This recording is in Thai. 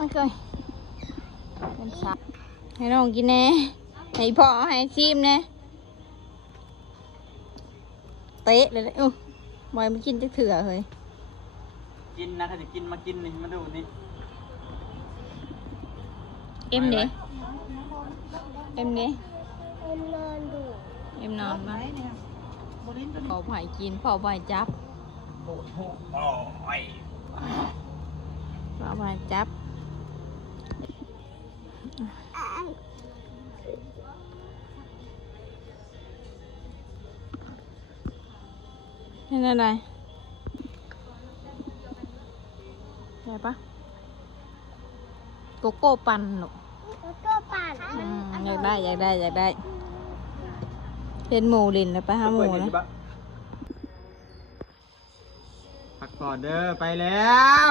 โอเคเป็นสาให้น้องกินแน่ให้พ่อให้ชิมแน่เตะเลยบอยมันกินจะเถื่อเฮ้ยกินนะถ้าจะกินมากินนี่มาดูนี่เอ็มเด้เอ็มเด้นอนดู เอ็มนอนมาพ่อไผ่กินพ่อไผ่จับพ่อไผ่จับนี่อะไรได้ปะโกโก้ปั่นหนู แล้วก็ปั่น อยากได้เป็นหมูลินแล้วไปหาหมูนะ พักก่อนเด้อไปแล้ว